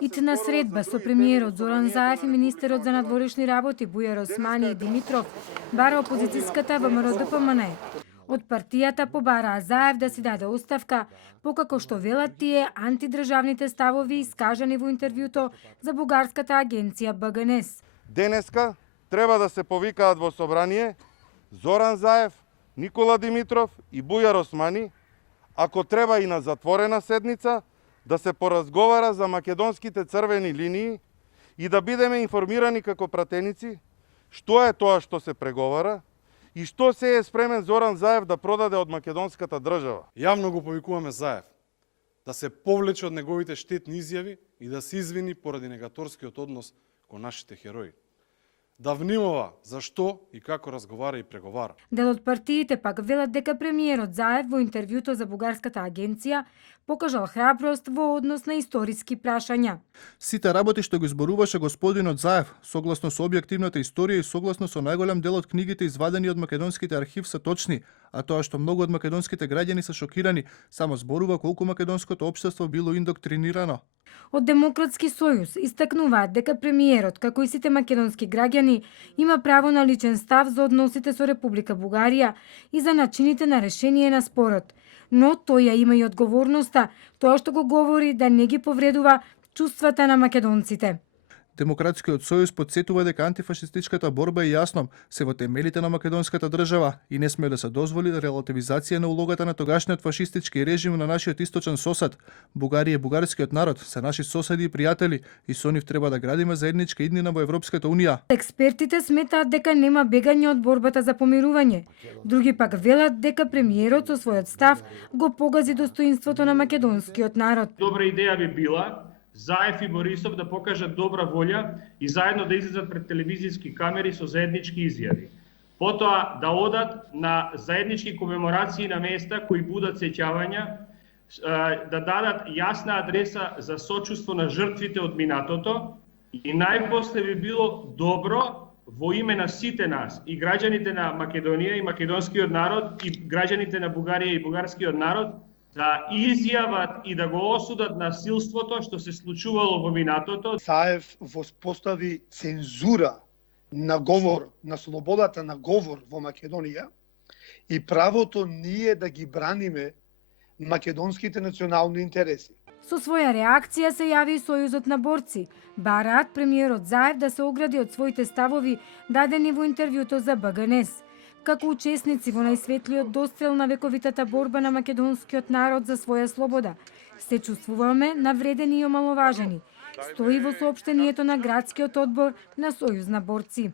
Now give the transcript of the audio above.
Итна средба со премиерот Зоран Заев и министерот за надворешни работи Бујар Османи и Димитров бара опозицијската ВМРО ДПМН. Од партијата побараа Заев да си даде оставка, покако што велат тие антидржавните ставови искажани во интервјуто за бугарската агенција БГНС. Денеска треба да се повикаат во собрание Зоран Заев, Никола Димитров и Бујар Османи, ако треба и на затворена седница, да се поразговара за македонските црвени линии и да бидеме информирани како пратеници што е тоа што се преговара и што се е спремен Зоран Заев да продаде од македонската држава. Јавно го повикуваме Заев да се повлече од неговите штетни изјави и да се извини поради негаторскиот однос кон нашите херои. Да внимава за што и како разговара и преговара. Дел од партиите пак велат дека премиерот Заев во интервјуто за бугарската агенција покажал храброст во однос на историски прашања. Сите работи што ги зборуваше господинот Заев, согласно со објективната историја и согласно со најголем дел од книгите извадени од македонските архив се точни, а тоа што многу од македонските граѓани се шокирани, само зборува колку македонското општество било индоктринирано. Од Демократски сојуз истакнуваат дека премиерот, како и сите македонски граѓани, има право на личен став за односите со Република Бугарија и за начините на решение на спорот. Но тој ја има и одговорноста, тоа што го говори да не ги повредува чувствата на македонците. Демократскиот сојуз потсетува дека антифашистичката борба е јасно се во темелите на македонската држава и не сме да се дозволи релативизација на улогата на тогашниот фашистички режим на нашиот источен сосед. Бугарија и бугарскиот народ се наши соседи и пријатели и со нив треба да градиме заедничка иднина во Европската унија. Експертите сметаат дека нема бегање од борбата за помирување. Други пак велат дека премиерот со својот став го погази достоинството на македонскиот народ. Добра идеја би била Заев и Борисов да покажат добра волја и заедно да излезат пред телевизијски камери со заеднички изјави. Потоа да одат на заеднички комеморации на места кои будат сеќавања, да дадат јасна адреса за сочувство на жртвите од минатото и најпосле би било добро во име на сите нас, и граѓаните на Македонија и македонскиот народ и граѓаните на Бугарија и бугарскиот народ, да изјават и да го осудат насилството што се случувало во минатото. Заев воспостави цензура на говор, на слободата на говор во Македонија и правото ние да ги браниме македонските национални интереси. Со своја реакција се јави и Сојузот на борци. Бараат премиерот Заев да се огради од своите ставови дадени во интервјуто за БГНС. Како учесници во најсветлиот дострел на вековитата борба на македонскиот народ за своја слобода, се чувствуваме навредени и омаловажени, стои во соопштението на градскиот одбор на Сојуз на борци.